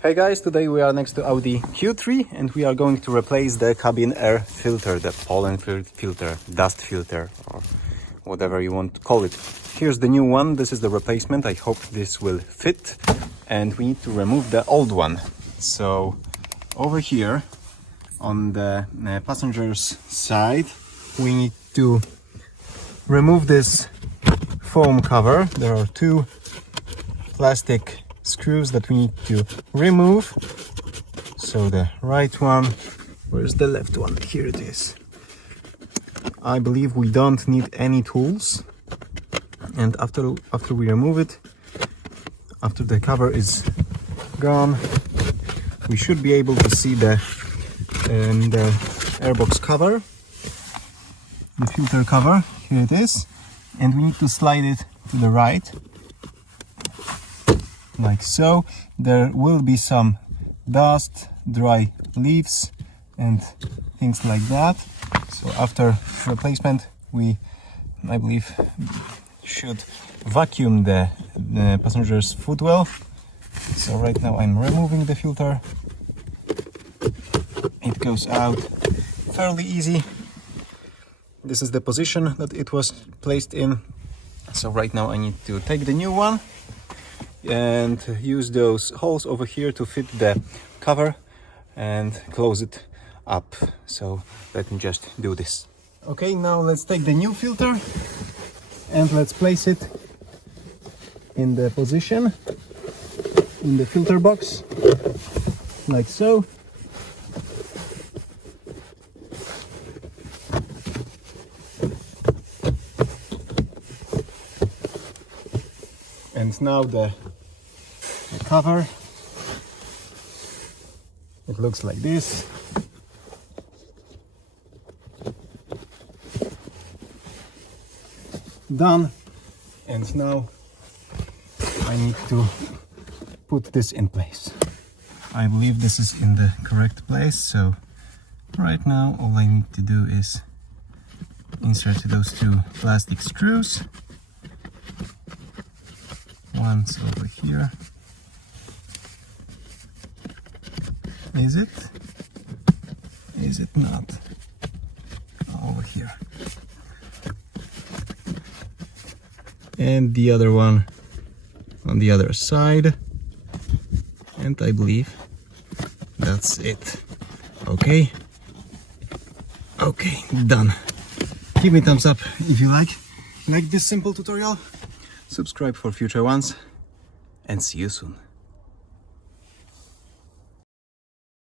Hey guys, today we are next to Audi Q3 and we are going to replace the cabin air filter, the pollen filter, dust filter, or whatever you want to call it. Here's the new one. This is the replacement. I hope this will fit, and we need to remove the old one. So over here on the passenger's side, we need to remove this foam cover. There are two plastic screws that we need to remove. So the right one, where's the left one? Here it is. I believe we don't need any tools, and after we remove it, after the cover is gone, we should be able to see the airbox cover, the filter cover. Here it is, and we need to slide it to the right, like so. There will be some dust, dry leaves and things like that. So after replacement, I believe, should vacuum the passenger's footwell. So right now I'm removing the filter. It goes out fairly easy. This is the position that it was placed in. So right now I need to take the new one and use those holes over here to fit the cover and close it up. So let me just do this. Okay, now let's take the new filter and let's place it in the position in the filter box, like so. And now the cover, it looks like this. Done. And now I need to put this in place. I believe this is in the correct place, so right now all I need to do is insert those two plastic screws. One's over here. Is it? Is it not? Over here. And the other one on the other side. And I believe that's it. Okay. Okay, done. Give me a thumbs up if you like this simple tutorial. Subscribe for future ones, and see you soon.